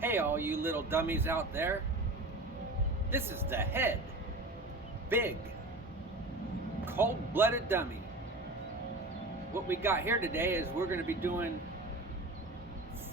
Hey, all you little dummies out there. This is the head. Big, cold-blooded dummy. What we got here today is we're going to be doing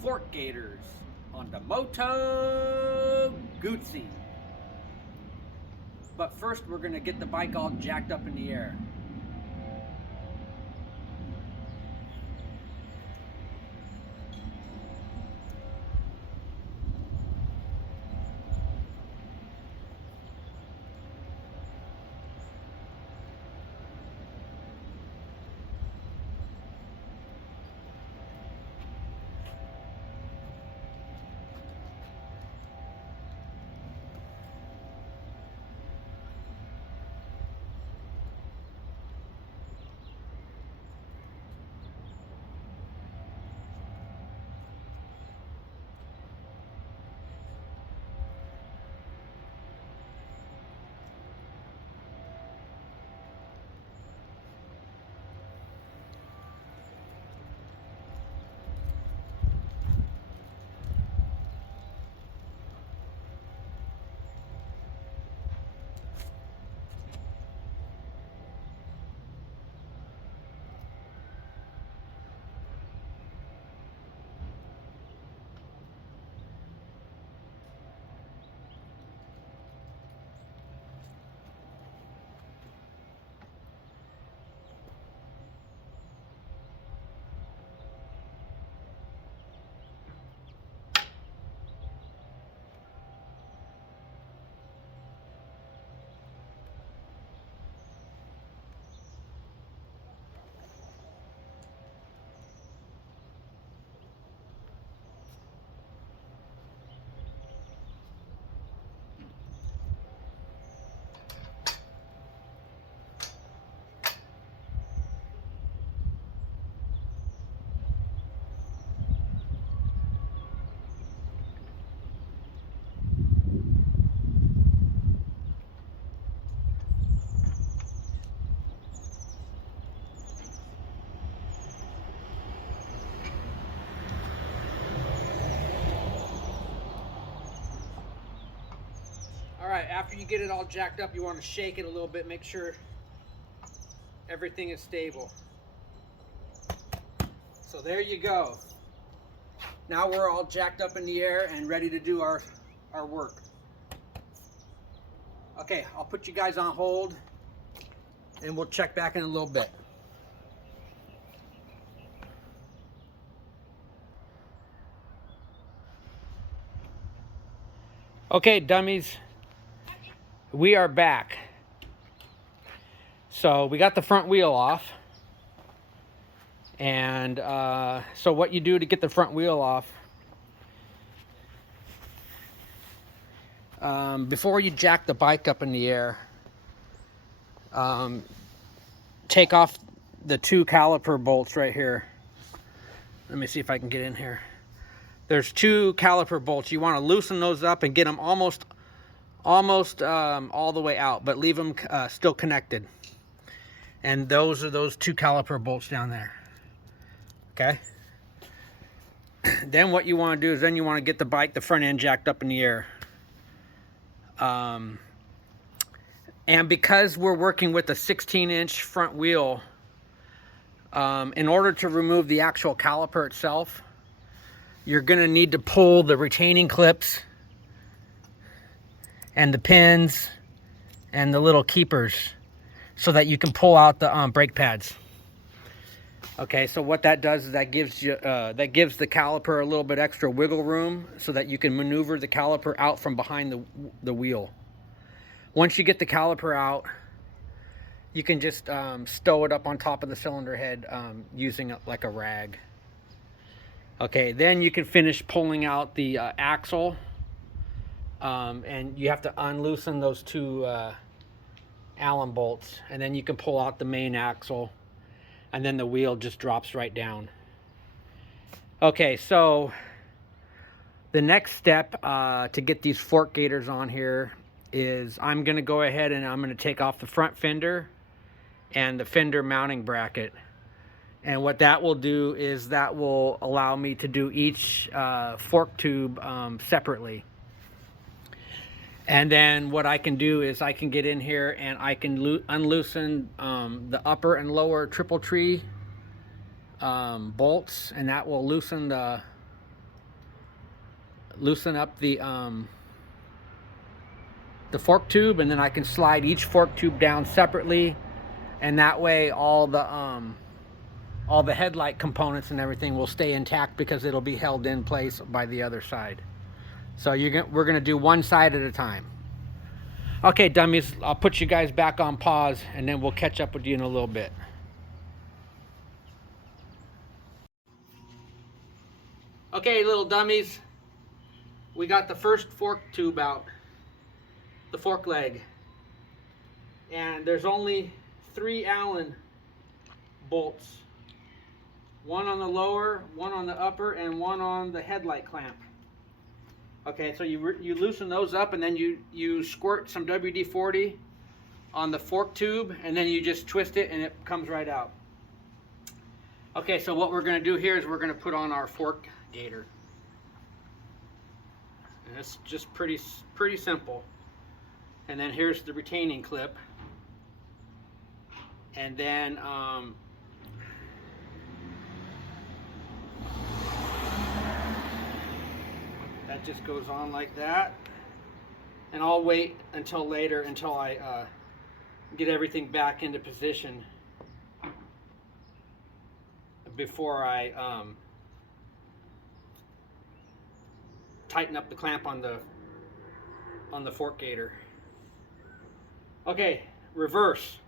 fork gators on the Moto Guzzi. But first, we're going to get the bike all jacked up in the air. Alright, after you get it all jacked up, you want to shake it a little bit, make sure everything is stable. So there you go. Now we're all jacked up in the air and ready to do our work. Okay, I'll put you guys on hold and we'll check back in a little bit. Okay, dummies, we are back. So we got the front wheel off. And so what you do to get the front wheel off, before you jack the bike up in the air, take off the two caliper bolts right here. Let me see if I can get in here. There's two caliper bolts. You want to loosen those up and get them almost all the way out, but leave them still connected. And those are those two caliper bolts down there. Okay. Then what you want to do is then you want to get the front end jacked up in the air. And because we're working with a 16-inch front wheel, in order to remove the actual caliper itself, you're going to need to pull the retaining clips and the pins and the little keepers so that you can pull out the brake pads. Okay, so what that does is that gives the caliper a little bit extra wiggle room so that you can maneuver the caliper out from behind the wheel. Once you get the caliper out, you can just stow it up on top of the cylinder head using it like a rag. Okay, then you can finish pulling out the axle, and you have to unloosen those two Allen bolts, and then you can pull out the main axle, and then the wheel just drops right down. Okay, so the next step to get these fork gators on here is I'm going to go ahead and I'm going to take off the front fender and the fender mounting bracket. And what that will do is that will allow me to do each fork tube separately. And then what I can do is I can get in here and I can unloosen the upper and lower triple tree bolts, and that will loosen up the fork tube, and then I can slide each fork tube down separately, and that way all the headlight components and everything will stay intact because it'll be held in place by the other side. So we're gonna do one side at a time. Okay, dummies, I'll put you guys back on pause and then we'll catch up with you in a little bit. Okay, little dummies, we got the first fork tube out, the fork leg, and there's only 3 Allen bolts, one on the lower, one on the upper, and one on the headlight clamp. Okay, so you loosen those up, and then you squirt some WD-40 on the fork tube, and then you just twist it and it comes right out. Okay, so what we're going to do here is we're going to put on our fork gator. And it's just pretty simple. And then here's the retaining clip. And then that just goes on like that. And I'll wait until later until I get everything back into position before I tighten up the clamp on the fork gator. Okay, reverse.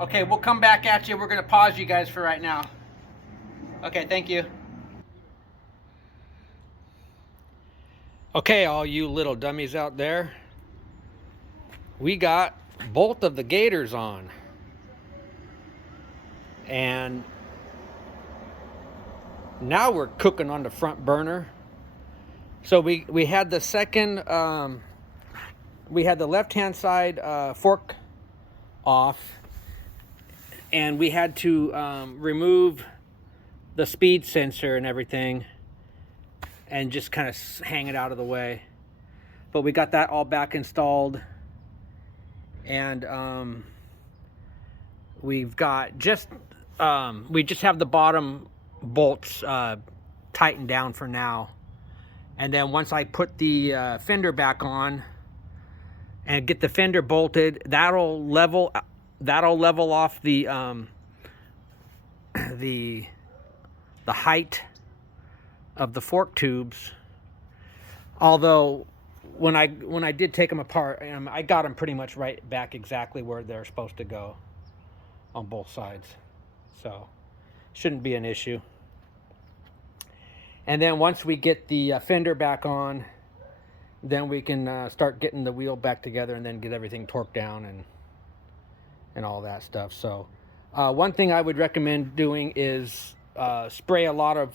Okay, we'll come back at you. We're going to pause you guys for right now. Okay, thank you. Okay, all you little dummies out there, we got both of the gators on. And now we're cooking on the front burner. So we had the second, we had the left-hand side fork off. And we had to remove the speed sensor and everything and just kind of hang it out of the way. But we got that all back installed. And we've got we just have the bottom bolts tightened down for now. And then once I put the fender back on and get the fender bolted, that'll level off the height of the fork tubes. Although when I did take them apart, I got them pretty much right back exactly where they're supposed to go on both sides, so shouldn't be an issue. And then once we get the fender back on, then we can start getting the wheel back together and then get everything torqued down and all that stuff. So one thing I would recommend doing is spray a lot of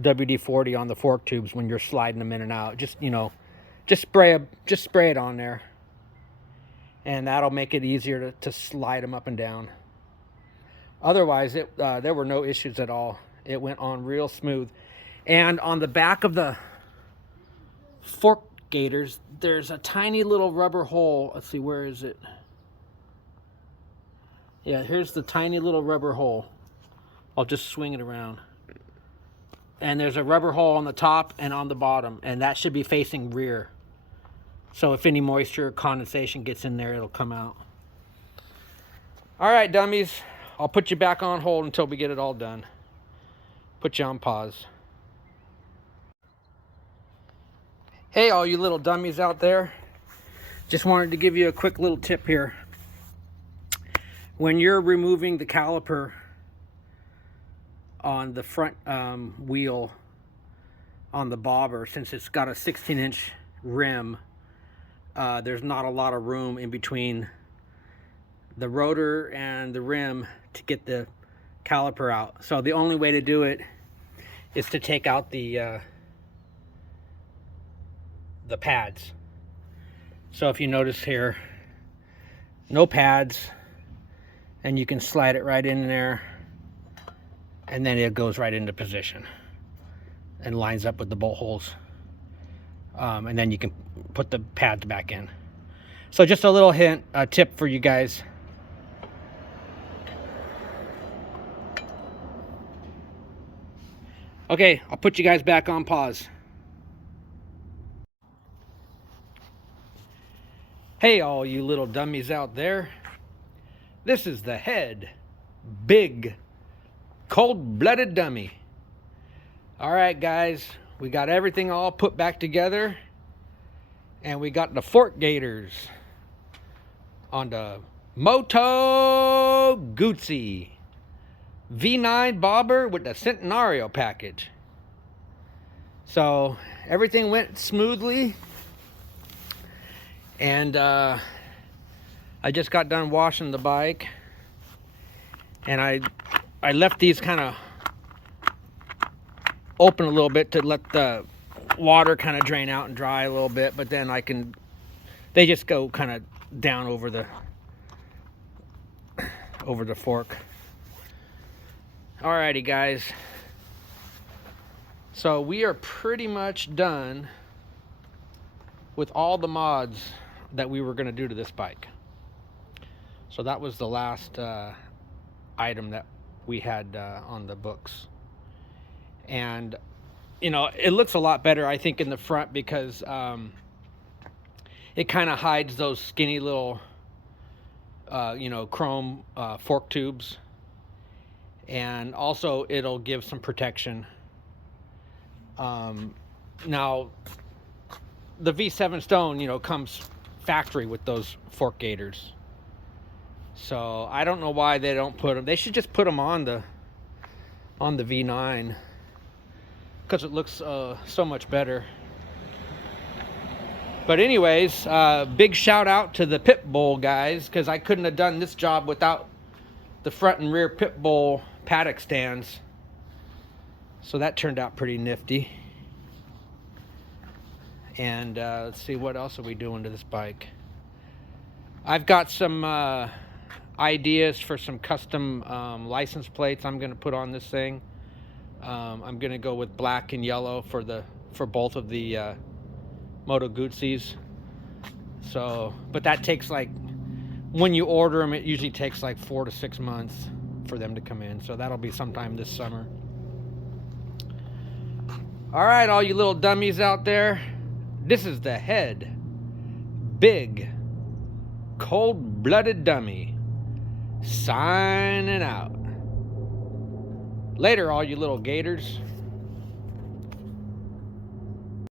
WD-40 on the fork tubes when you're sliding them in and out. Just spray it on there, and that'll make it easier to slide them up and down. Otherwise, there were no issues at all. It went on real smooth. And on the back of the fork gators, there's a tiny little rubber hole. Let's see, where is it? Yeah, here's the tiny little rubber hole. I'll just swing it around. And there's a rubber hole on the top and on the bottom, and that should be facing rear. So if any moisture or condensation gets in there, it'll come out. All right, dummies. I'll put you back on hold until we get it all done. Put you on pause. Hey, all you little dummies out there. Just wanted to give you a quick little tip here. When you're removing the caliper on the front wheel on the bobber. Since it's got a 16-inch rim, there's not a lot of room in between the rotor and the rim to get the caliper out. So the only way to do it is to take out the pads. So if you notice here, no pads, and you can slide it right in there, and then it goes right into position and lines up with the bolt holes, and then you can put the pads back in. So just a little hint, a tip for you guys. Okay, I'll put you guys back on pause. Hey, all you little dummies out there. This is the head, big, cold-blooded dummy. All right, guys, we got everything all put back together, and we got the fork gators on the Moto Guzzi V9 bobber with the Centenario package. So everything went smoothly, and I just got done washing the bike, and I left these kind of open a little bit to let the water kind of drain out and dry a little bit, but then they just go kind of down over the fork. Alrighty, guys, so we are pretty much done with all the mods that we were going to do to this bike. So that was the last item that we had on the books. And you know, it looks a lot better, I think, in the front, because it kind of hides those skinny little you know, chrome fork tubes, and also it'll give some protection. Now the V7 Stone, you know, comes factory with those fork gators, so I don't know why they don't put them. They should just put them on the V9, because it looks so much better. But anyways, big shout out to the pit bull guys, because I couldn't have done this job without the front and rear pit bull paddock stands. So that turned out pretty nifty. And let's see, what else are we doing to this bike? I've got some ideas for some custom license plates I'm going to put on this thing. I'm going to go with black and yellow for both of the Moto Guzzis. So, but that takes, like, when you order them, it usually takes like 4 to 6 months for them to come in. So that'll be sometime this summer. All right, all you little dummies out there, this is the head, big, cold-blooded dummy, signing out. Later, all you little gators.